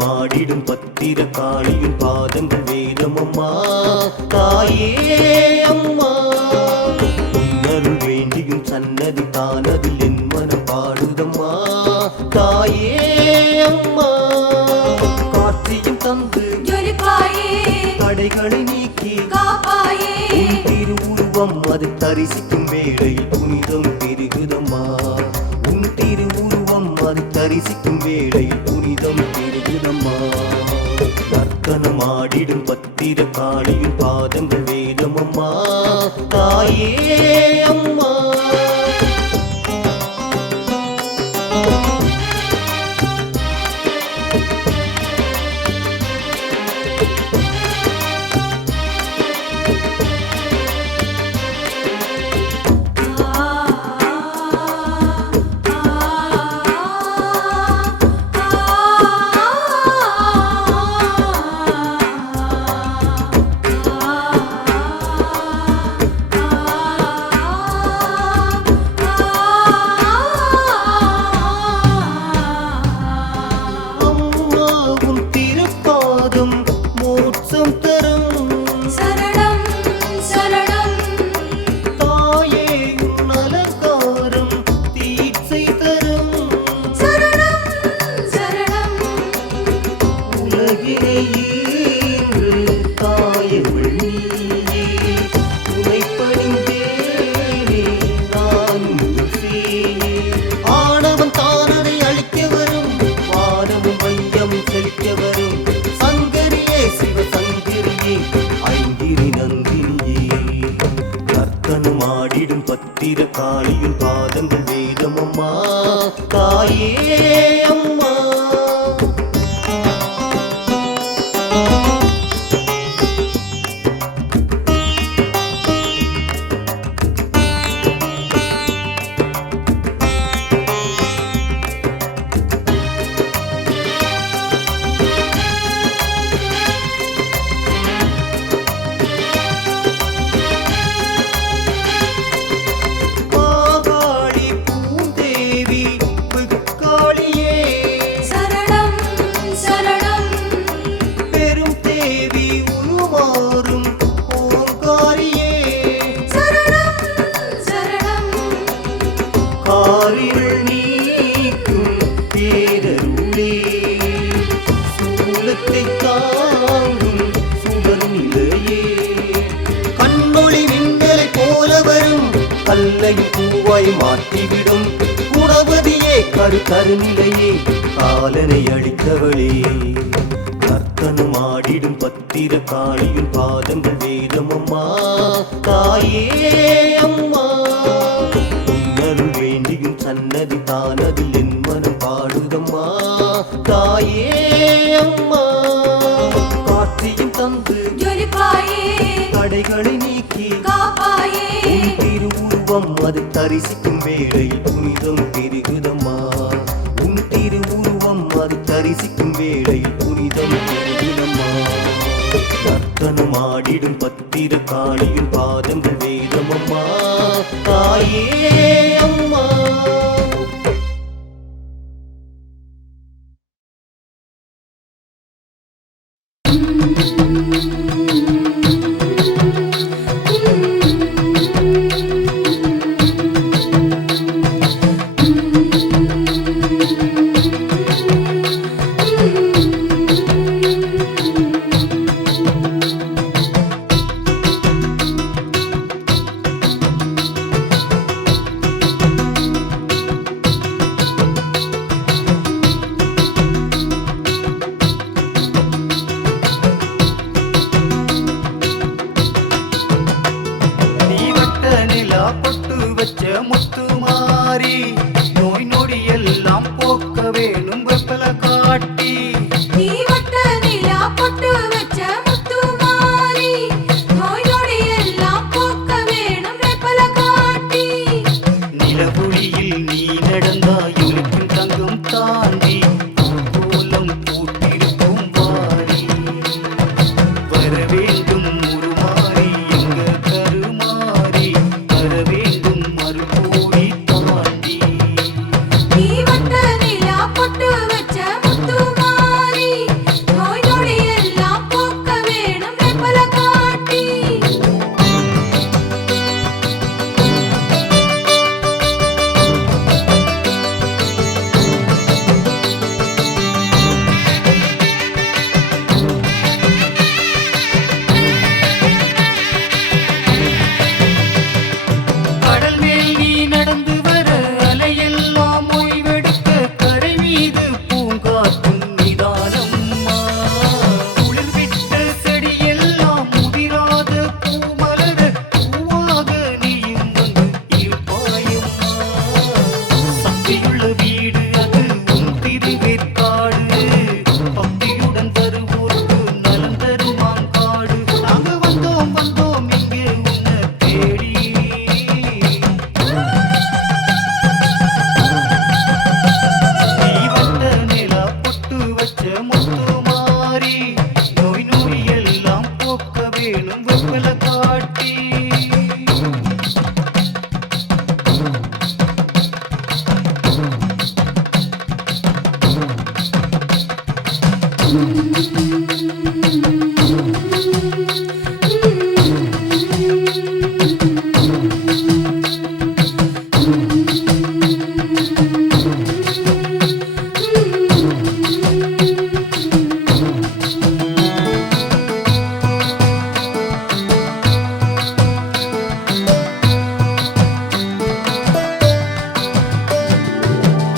நர்த்தனமாடிடும் பத்திர காளியின் பாதங்கள் வேதமம்மா தாயே அம்மா. உன்னருள் வேண்டியும் சன்னதி தானதில் என் மனம் பாடுதம்மா தாயே அம்மா. காற்றியும் தந்து தடைகளை நீக்கி காப்பாயே. உன் திருவுருவம் அதை தரிசிக்கும் வேளையில் புனிதம் பெருகுதம்மா. உன் திருவுருவம் அதை தரிசிக்கும் வேளையில் புனிதம் பெருகுதம்மா. நர்த்தனமாடிடும் பத்திர காளியின் பாதங்கள் வேதமம்மா தாயே அம்மா. நர்த்தனமாடிடும் பத்திர காளியின் பாதங்கள் வேதமம்மா தாயே அம்மா. கண்ணொளி மின்னலை போல வரும் கல்லை பூவாய் மாற்றிவிடும் குணவதியே கருநிலையே காலனை அளித்தவளே. நர்த்தனமாடிடும் பத்திர காளியின் பாதங்கள் வேதமம்மா தாயே அம்மா. உன்னருள் வேண்டியும் சன்னதி தானதில் என் மனம் பாடுதம்மா தாயே அம்மா. காற்றியும் தந்து தடைகளை நீக்கி காப்பாயே. உன் திருவுருவம் அதை தரிசிக்கும் வேளையில் புனிதம் பெருகுதம்மா. உன் திருவுருவம் அதை தரிசிக்கும் வேளையில் புனிதம் பெருகுதம்மா. நர்த்தனமாடிடும் பத்திர காளியின் பாதங்கள் வேதமம்மா தாயே அம்மா.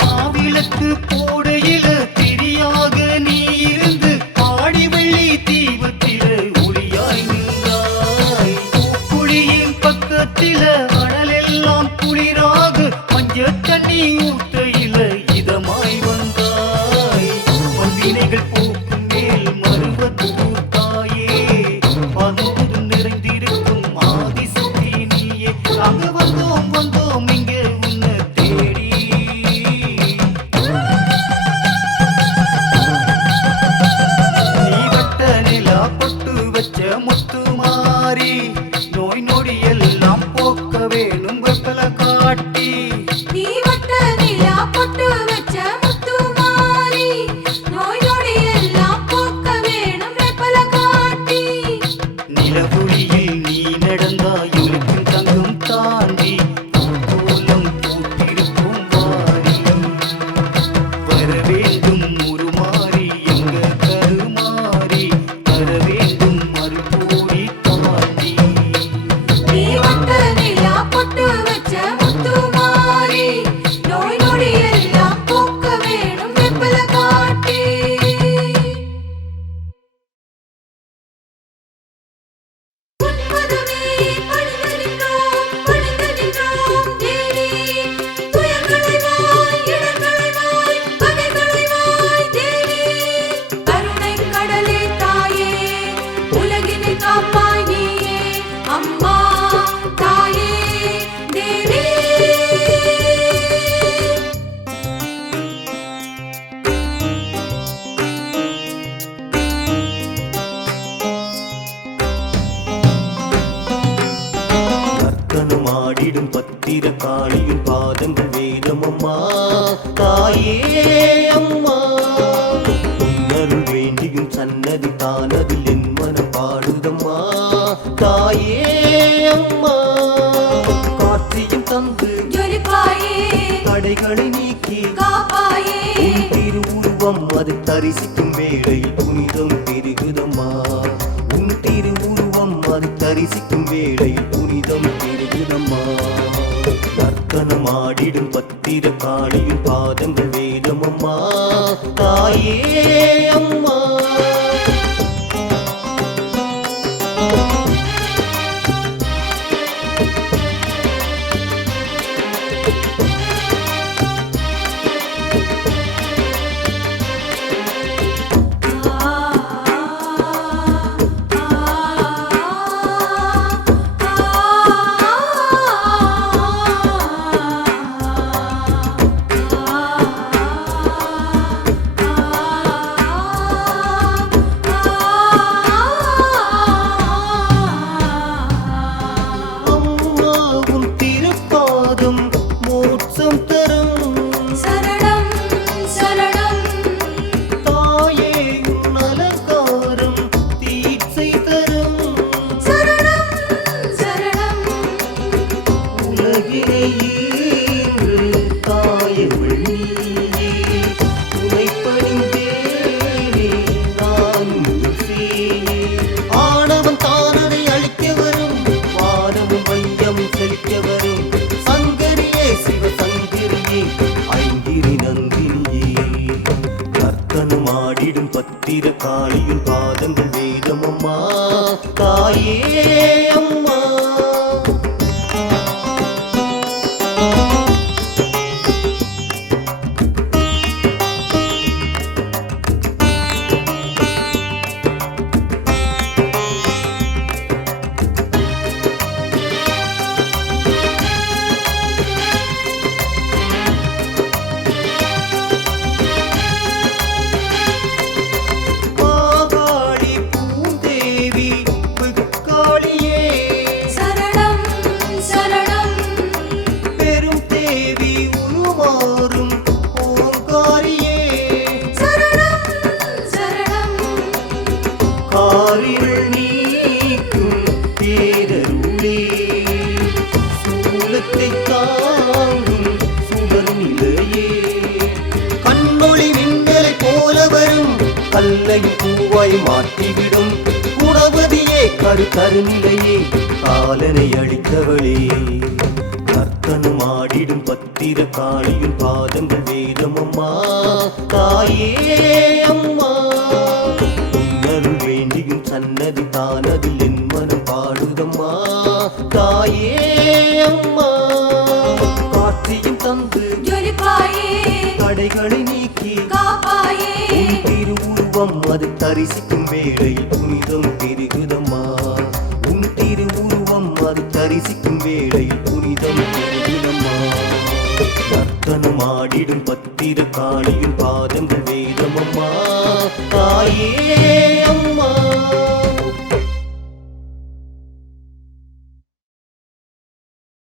மாவிளக்கு போடையில திரியாக நீ இருந்து ஆடி வெள்ளி தீபத்தில ஒளியாய் நின்றாய். குழியின் பக்கத்தில அனலெல்லாம் குளிராக மஞ்ச தண்ணி ஊற்றையில இதமாய் வந்தாய். மந்தினைகள் போக்கும் மேல் மருவத்தூர் தாயே, பதம்புது நிறைந்திருக்கும் ஆதிசக்தி நீயே. நாங்க வந்தோம் வந்தோம் இங்கே உன்னை தேடி. நீ வட்ட நிலா பொட்டு வச்ச முத்து மாறி, நோய் நொடி எல்லாம் போக்க வேணும் வெப்பல காட்டி. நீ வட்ட நிலா பொட்டு வச்ச முத்து மாறி, நோய் நொடி எல்லாம் போக்க வேணும் வேப்பல காட்டி. நிலவுளியில் நீ நடந்தாய் உலகின் தங்கம் தாண்டி, கோலம் பூத்திருக்கும் வாரி. வர வேண்டும் உருமாறி எங்க கருமாறி, தர வேண்டும் மறுபோடி தாண்டி. நீ வட்ட நிலா பொட்டு வச்ச முத்து மாறி, நோய் நொடி எல்லாம் போக்க வேணும் வேப்பல காட்டி. உன்பதமே பணிந்து நின்றோம் தேவி. துயர்களைவாய் இடர்களைவாய் பகைகளைவாய் தேவி. கருணை கடலே தாயே, உலகினை காப்பாய் நீயே. அம்மா தாயே தேவி. நர்த்தனம் ஆடிடும் பத்திர காளியின் பாதங்கள் வேதம் அம்மா தாயே அம்மா. உன்னருள் வேண்டியும் சன்னதி தானதில் என் மனம் பாடுதம்மா தாயே அம்மா. காற்றியும் தந்து ஜொலிப்பாயே தடைகளை நீக்கி காப்பாயே. உன் திருவுருவம் அதை தரிசிக்கும் வேளையில் புனிதம் பெருகுதம்மா. உன் திருவுருவம் அதை தரிசிக்கும் வேளையில் புனிதம் பெருகுதம்மா. நர்த்தனம் ஆடிடும் பத்திர காளியின் பாதங்கள் வேதம் அம்மா தாயே அம்மா. அம்மா உன் திருப்பாதம் மோட்சம் தரும். சரணம் சரணம் தாயே உன் அலங்காரம் தீட்சை தரும். சரணம் சரணம். உலகினை ஈன்று தாயவள் நீயே. உனை பணிந்தேனே நானும் துதியே. ஆணவம் தானதை அழிக்க வரும், வானமும் வையமும் செழிக்க வரும். சங்கரியே சிவசங்கரியே ஐங்கிரி நந்தினியே. நர்த்தனம் ஆடிடும் பத்திர காளியின் பாதங்கள் வேதம் அம்மா தாயே அம்மா. மாகாளி பூந்தேவி வெக்காளியே காரிருள் நீக்கும் பேரருளே சூலத்தை தாங்கும் சுடர் நிலையே கண்ணொளி மின்னலை போல வரும் கல்லையும் பூவாய் மாற்றிவிடும் குணவதியே கருநிலையே காலனை அளித்தவளே நர்த்தனம் ஆடிடும் பத்திர காளியின் பாதங்கள் வேதம் அம்மா தாயே அம்மா உன்னருள் வேண்டியும் சன்னதி தானதில் என் மனம் பாடுதம்மா தாயே அம்மா காட்சியும் தந்து ஜொலிப்பாயே தடைகளை நீக்கி காப்பாயே உன் திருவுருவம் அது தரிசிக்கும் வேளையில் புனிதம் பெருகுதம்மா உன் திருவுருவம் அது தரிசிக்கும் வேளையில் புனிதம் பெருகுதம்மா நர்த்தனம் ஆடிடும் பத்திர காளியின் பாதங்கள் வேதமம்மா தாயே அம்மா